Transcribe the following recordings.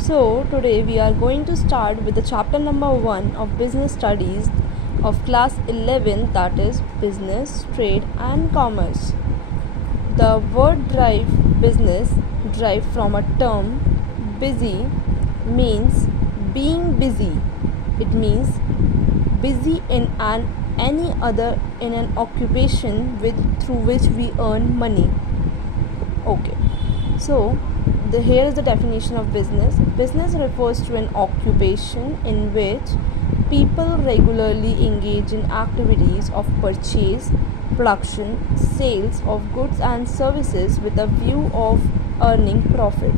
So, today we are going to start with the chapter number 1 of business studies of class 11, that is business, trade and commerce. The word business derived from a term busy means being busy. It means busy in an occupation through which we earn money. Okay. So, here is the definition of business. Business refers to an occupation in which people regularly engage in activities of purchase, production, sales of goods and services with a view of earning profit.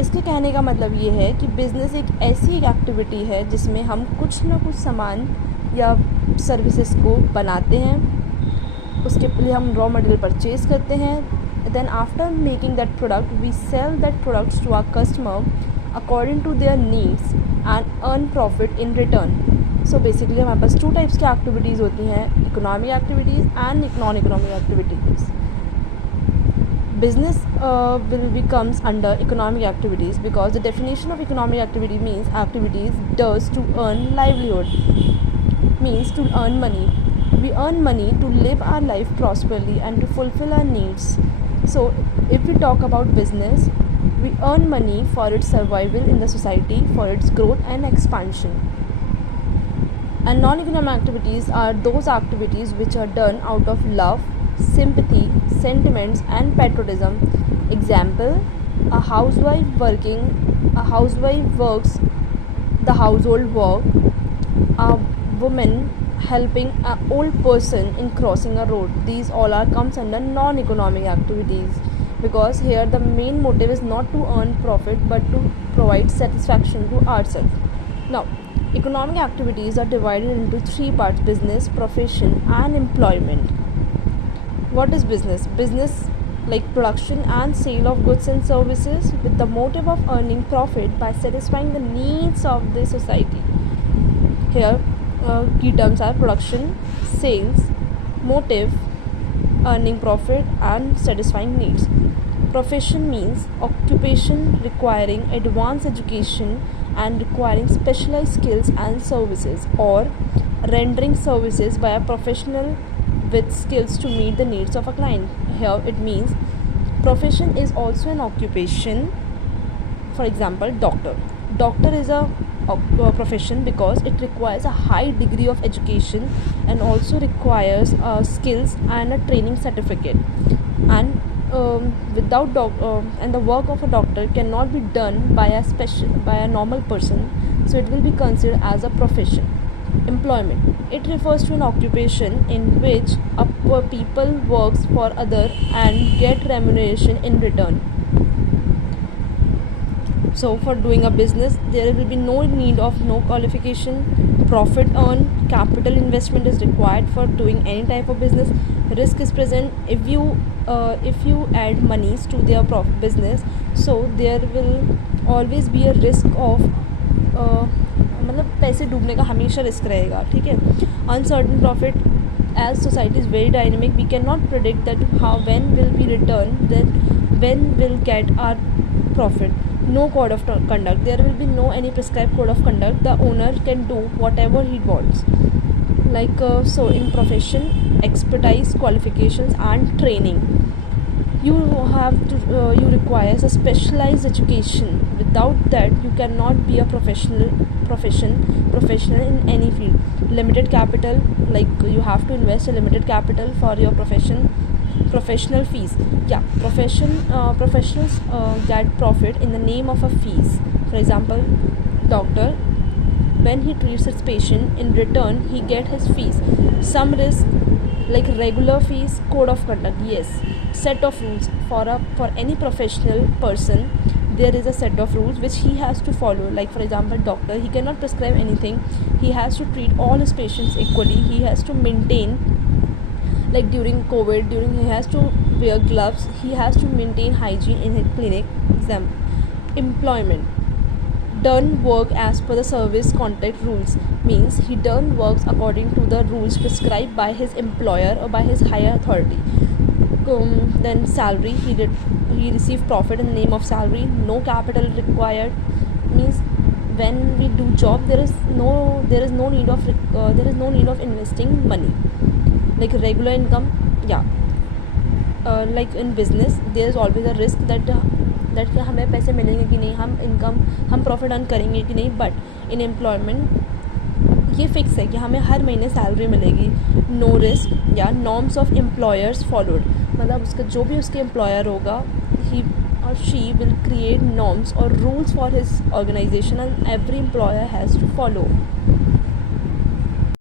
इसके कहने का मतलब ये है कि business एक ऐसी activity है जिसमें हम कुछ ना कुछ सामान या सर्विसेज को बनाते हैं, उसके लिए हम रॉ मटेरियल परचेज करते हैं, then after making that product we sell that products to our customer according to their needs and earn profit in return. So basically हमारे पास 2 टाइप्स की एक्टिविटीज़ होती हैं, economic activities and non economic activities. Business will becomes under economic activities because the definition of economic activity means activities does to earn livelihood, means to earn money. We earn money to live our life prosperly and to fulfill our needs. So if we talk about business, we earn money for its survival in the society, for its growth and expansion. And non-economic activities are those activities which are done out of love, sympathy, sentiments and patriotism. Example, a housewife works the household work, a woman helping an old person in crossing a road. These all comes under non-economic activities because here the main motive is not to earn profit but to provide satisfaction to ourselves. Now, economic activities are divided into 3 parts: business, profession and employment. What is business? Business like production and sale of goods and services with the motive of earning profit by satisfying the needs of the society. Here key terms are production, sales, motive, earning profit and satisfying needs. Profession means occupation requiring advanced education and requiring specialized skills and services, or rendering services by a professional with skills to meet the needs of a client. Here it means profession is also an occupation. For example, doctor. Doctor is a profession because it requires a high degree of education and also requires skills and a training certificate. And and the work of a doctor cannot be done by a normal person, so it will be considered as a profession. Employment. It refers to an occupation in which a people works for other and get remuneration in return. So for doing a business, there will be no need of no qualification, profit earned, capital investment is required for doing any type of business. Risk is present if you add monies to their business, so there will always be a risk of मतलब पैसे डूबने का हमेशा risk रहेगा. ठीक है. Uncertain profit. As society is very dynamic, we cannot predict that when will we return, then when we'll get our profit. No code of conduct. There will be no any prescribed code of conduct. The owner can do whatever he wants. Like so in profession, expertise, qualifications and training. You require a specialized education. Without that, you cannot be a professional in any field. Limited capital, like you have to invest a limited capital for your profession. Professional fees. Yeah, professionals get profit in the name of a fees. For example, doctor, when he treats his patient, in return he get his fees. Some risk like regular fees, code of conduct. Yes, set of rules for any professional person. There is a set of rules which he has to follow. Like for example, doctor, he cannot prescribe anything. He has to treat all his patients equally. He has to maintain, like during COVID, he has to wear gloves. He has to maintain hygiene in his clinic. Employment. Done work as per the service contract rules, means he done works according to the rules prescribed by his employer or by his higher authority. Then salary, we receive profit in the name of salary, no capital required. Means when we do job, there is no need of investing money like regular income. Yeah, like in business there is always a risk that हमें पैसे मिलेंगे कि नहीं, हम profit earn करेंगे कि नहीं. But in employment ये फिक्स है कि हमें हर महीने सैलरी मिलेगी. नो रिस्क या नॉर्म्स ऑफ एम्प्लॉयर्स फॉलोड, मतलब उसका जो भी उसके एम्प्लॉयर होगा, ही or she will create norms or rules for his organization and every employer has to follow.